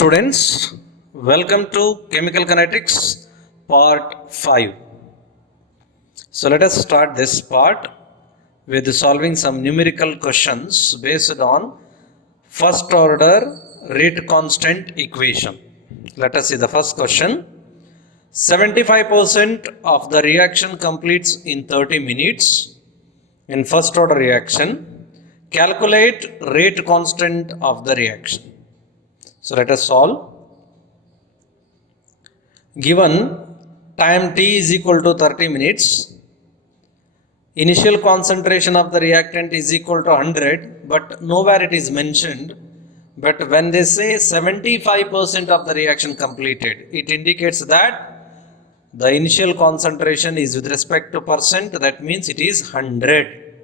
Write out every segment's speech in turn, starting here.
students, welcome to Chemical Kinetics part 5. So let us start this part with solving some numerical questions based on first order rate constant equation. Let us see the first question. 75% of the reaction completes in 30 minutes in first order reaction. Calculate rate constant of the reaction. So let us solve. Given time t is equal to 30 minutes, initial concentration of the reactant is equal to 100, but nowhere it is mentioned. But when they say 75% of the reaction completed, it indicates that the initial concentration is with respect to percent, that means it is 100.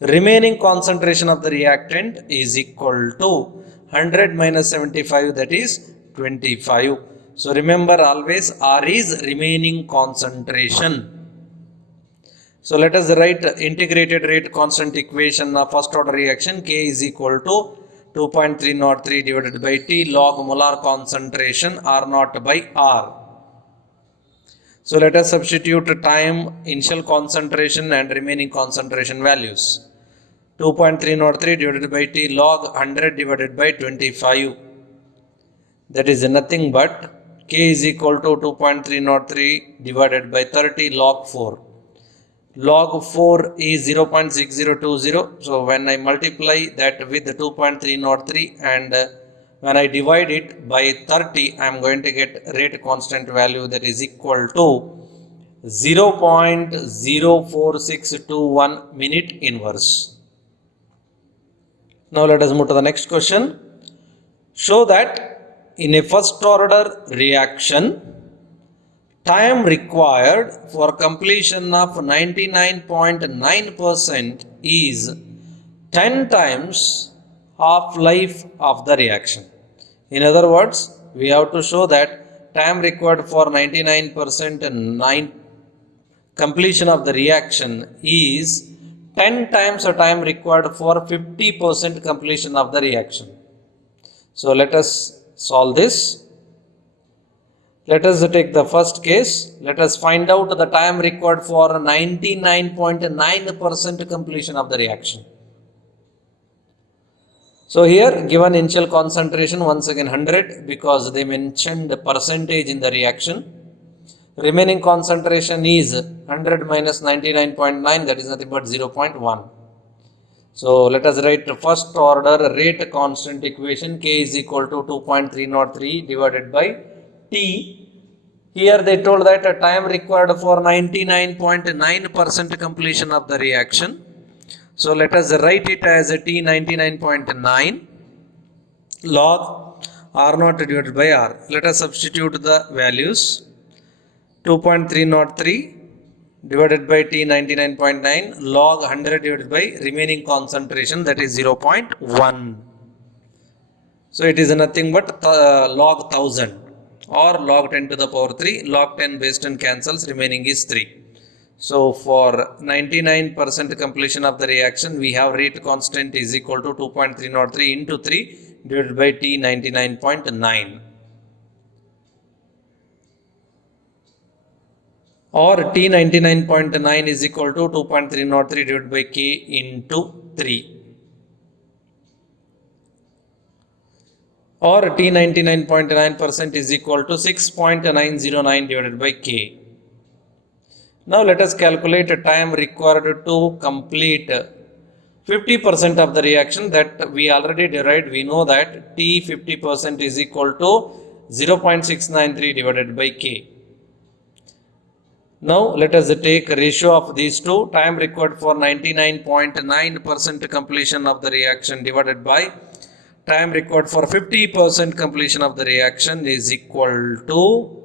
Remaining concentration of the reactant is equal to 100 minus 75, that is 25. So remember always R is remaining concentration. So let us write integrated rate constant equation of first order reaction. K is equal to 2.303 divided by T log molar concentration R naught by R. So let us substitute time, initial concentration and remaining concentration values. 2.303 divided by T log 100 divided by 25. That is nothing but K is equal to 2.303 divided by 30 log 4. Log 4 is 0.6020. So when I multiply that with 2.303 and when I divide it by 30, I am going to get rate constant value that is equal to 0.04621 minute inverse. Now let us move to the next question. Show that in a first order reaction, time required for completion of 99.9% is 10 times half-life of the reaction. In other words, we have to show that time required for 99% completion of the reaction is 10 times the time required for 50% completion of the reaction. So let us solve this. Let us take the first case. Let us find out the time required for 99.9% completion of the reaction. So here given initial concentration, once again 100 because they mentioned the percentage in the reaction. Remaining concentration is 100 minus 99.9, that is nothing but 0.1. So let us write first order rate constant equation. K is equal to 2.303 divided by T. Here they told that a time required for 99.9% completion of the reaction. So let us write it as a T 99.9 log R naught divided by R. Let us substitute the values. 2.303 divided by T 99.9 log 100 divided by remaining concentration, that is 0.1. So it is nothing but log 1000 or log 10 to the power 3. Log 10 base 10 cancels, remaining is 3. So for 99% completion of the reaction, we have rate constant is equal to 2.303 into 3 divided by T 99.9. Or T 99.9 is equal to 2.303 divided by K into 3. Or T 99.9% is equal to 6.909 divided by K. Now let us calculate a time required to complete 50% of the reaction that we already derived. We know that T 50% is equal to 0.693 divided by K. Now let us take ratio of these two. Time required for 99.9% completion of the reaction divided by time required for 50% completion of the reaction is equal to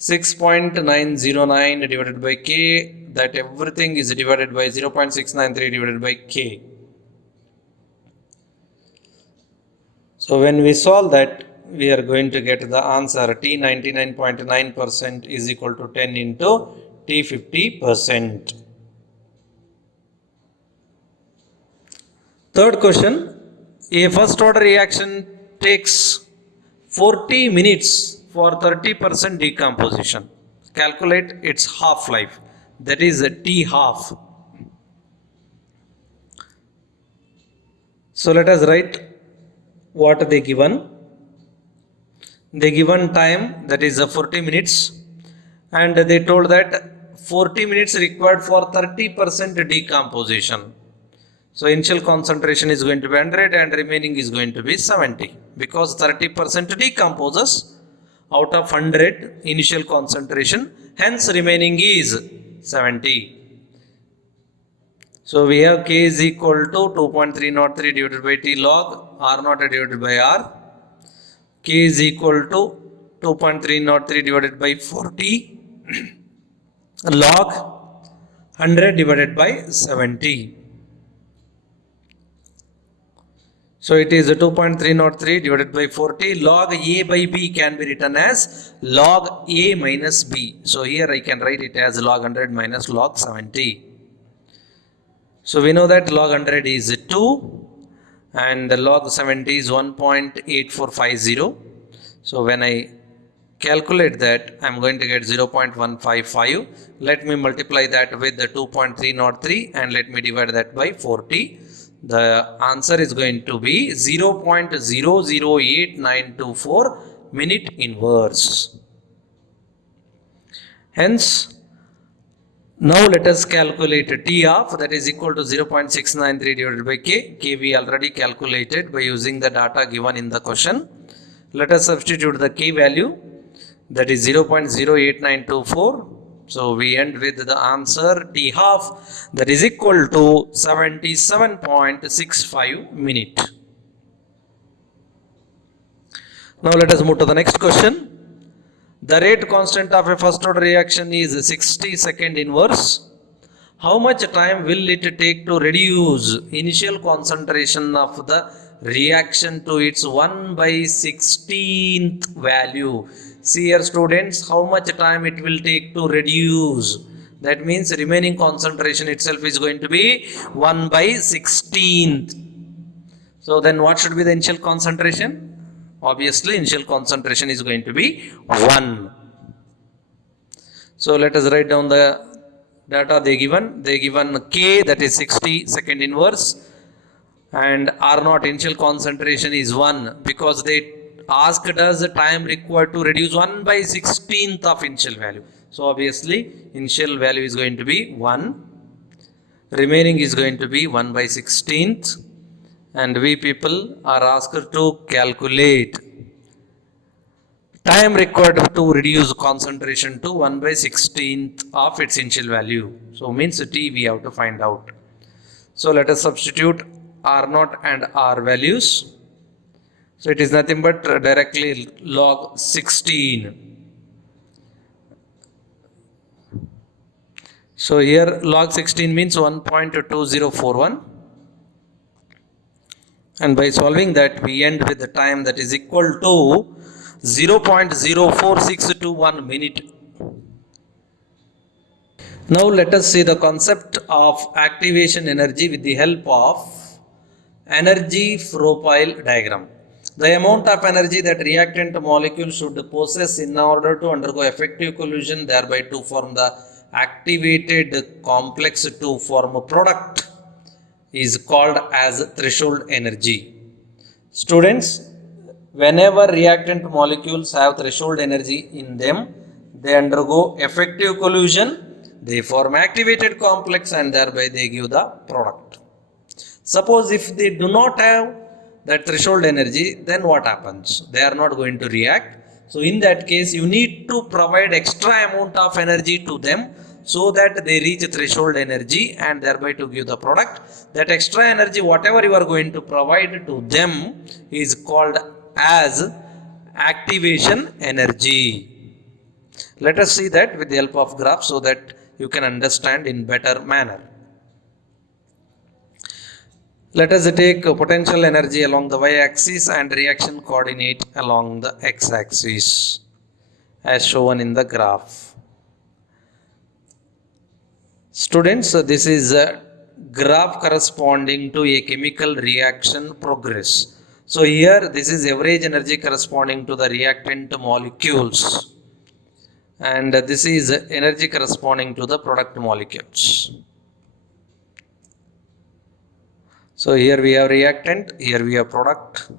6.909 divided by K. That everything is divided by 0.693 divided by K. So when we solve that, we are going to get the answer T 99.9% is equal to 10 into T 50%. Third question, a first order reaction takes 40 minutes for 30% decomposition. Calculate its half-life. That is T half. So let us write what they given. They given time, that is 40 minutes, and they told that 40 minutes required for 30% decomposition. So initial concentration is going to be 100 and remaining is going to be 70, because 30% decomposes out of 100 initial concentration, hence remaining is 70. So we have K is equal to 2.303 divided by T log R naught divided by R. K is equal to 2.303 divided by 40 log 100 divided by 70. So it is 2.303 divided by 40. Log A by B can be written as log A minus B. So here I can write it as log 100 minus log 70. So we know that log 100 is 2 and log 70 is 1.8450. So when I calculate that, I am going to get 0.155. Let me multiply that with the 2.303 and let me divide that by 40. The answer is going to be 0.008924 minute inverse. Hence, now let us calculate T of, that is equal to 0.693 divided by K. K we already calculated by using the data given in the question. Let us substitute the K value, that is 0.08924. So we end with the answer T half, that is equal to 77.65 minute. Now let us move to the next question. The rate constant of a first order reaction is 60 second inverse. How much time will it take to reduce initial concentration of the reaction to its 1/16th value? See here students, how much time it will take to reduce. That means remaining concentration itself is going to be 1/16th. So then what should be the initial concentration? Obviously initial concentration is going to be 1. So let us write down the data they given. They given K, that is 60 second inverse, and R naught initial concentration is 1, because they asked us the time required to reduce 1/16th of initial value. So obviously initial value is going to be 1, remaining is going to be 1/16th, and we people are asked to calculate time required to reduce concentration to 1/16th of its initial value. So means T we have to find out. So let us substitute R naught and R values. So it is nothing but directly log 16. So here log 16 means 1.2041. And by solving that, we end with the time that is equal to 0.04621 minute. Now let us see the concept of activation energy with the help of energy profile diagram. The amount of energy that reactant molecule should possess in order to undergo effective collision, thereby to form the activated complex to form a product, is called as threshold energy. Students, whenever reactant molecules have threshold energy in them, they undergo effective collision, they form activated complex, and thereby they give the product. Suppose if they do not have that threshold energy, then what happens? They are not going to react. So in that case, you need to provide extra amount of energy to them so that they reach threshold energy and thereby to give the product. That extra energy, whatever you are going to provide to them, is called as activation energy. Let us see that with the help of graph so that you can understand in better manner. Let us take potential energy along the y-axis and reaction coordinate along the x-axis as shown in the graph. Students, this is a graph corresponding to a chemical reaction progress. So here this is average energy corresponding to the reactant molecules, and this is energy corresponding to the product molecules. So here we have reactant, here we have product,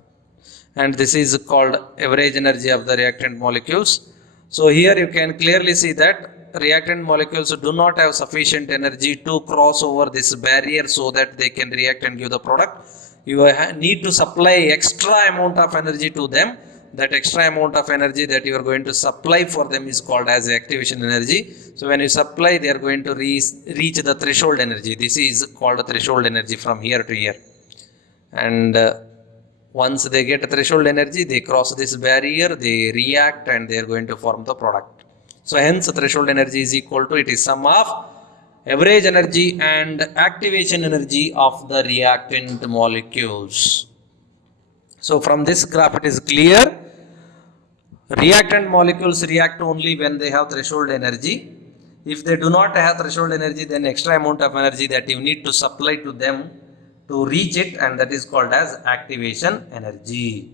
and this is called average energy of the reactant molecules. So here you can clearly see that reactant molecules do not have sufficient energy to cross over this barrier so that they can react and give the product. You need to supply extra amount of energy to them. That extra amount of energy that you are going to supply for them is called as activation energy. So when you supply, they are going to reach the threshold energy. This is called threshold energy from here to here. And once they get threshold energy, they cross this barrier, they react, and they are going to form the product. So hence threshold energy is equal to, it is sum of average energy and activation energy of the reactant molecules. So from this graph it is clear, reactant molecules react only when they have threshold energy. If they do not have threshold energy, then extra amount of energy that you need to supply to them to reach it, and that is called as activation energy.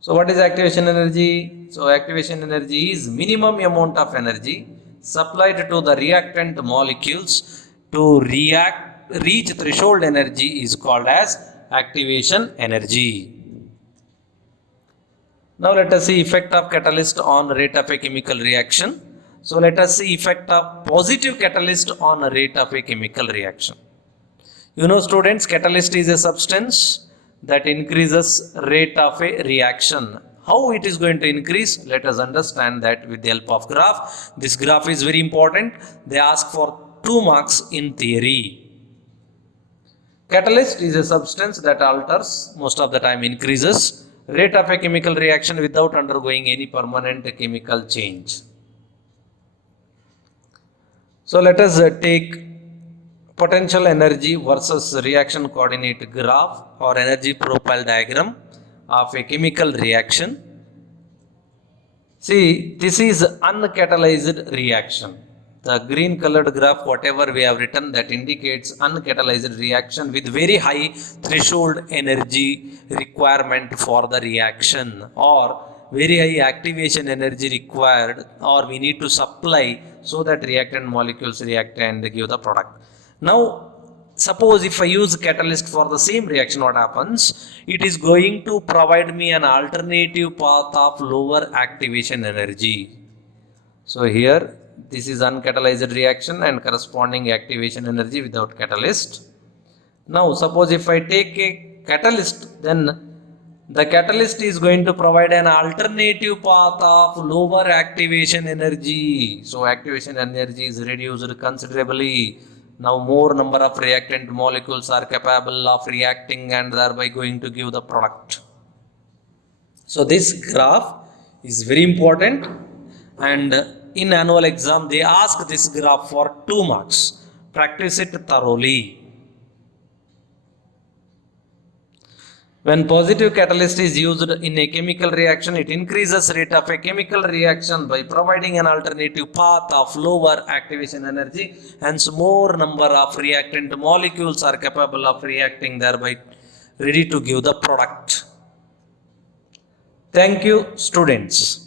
So what is activation energy? So activation energy is minimum amount of energy supplied to the reactant molecules to reach threshold energy is called as activation energy. Now let us see effect of catalyst on rate of a chemical reaction. So let us see effect of positive catalyst on rate of a chemical reaction. You know students, catalyst is a substance that increases rate of a reaction. How it is going to increase? Let us understand that with the help of graph. This graph is very important. They ask for 2 marks in theory. Catalyst is a substance that alters, most of the time increases, rate of a chemical reaction without undergoing any permanent chemical change. So let us take potential energy versus reaction coordinate graph or energy profile diagram of a chemical reaction. See, this is uncatalyzed reaction. The green colored graph, whatever we have written, that indicates uncatalyzed reaction with very high threshold energy requirement for the reaction, or very high activation energy required, or we need to supply so that reactant molecules react and give the product. Now, suppose if I use catalyst for the same reaction, what happens? It is going to provide me an alternative path of lower activation energy. So here, this is uncatalyzed reaction and corresponding activation energy without catalyst. Now, suppose if I take a catalyst, then the catalyst is going to provide an alternative path of lower activation energy. So activation energy is reduced considerably. Now more number of reactant molecules are capable of reacting and thereby going to give the product. So this graph is very important, and in annual exam they ask this graph for 2 marks. Practice it thoroughly. When positive catalyst is used in a chemical reaction, it increases rate of a chemical reaction by providing an alternative path of lower activation energy. Hence, more number of reactant molecules are capable of reacting, thereby ready to give the product. Thank you, students.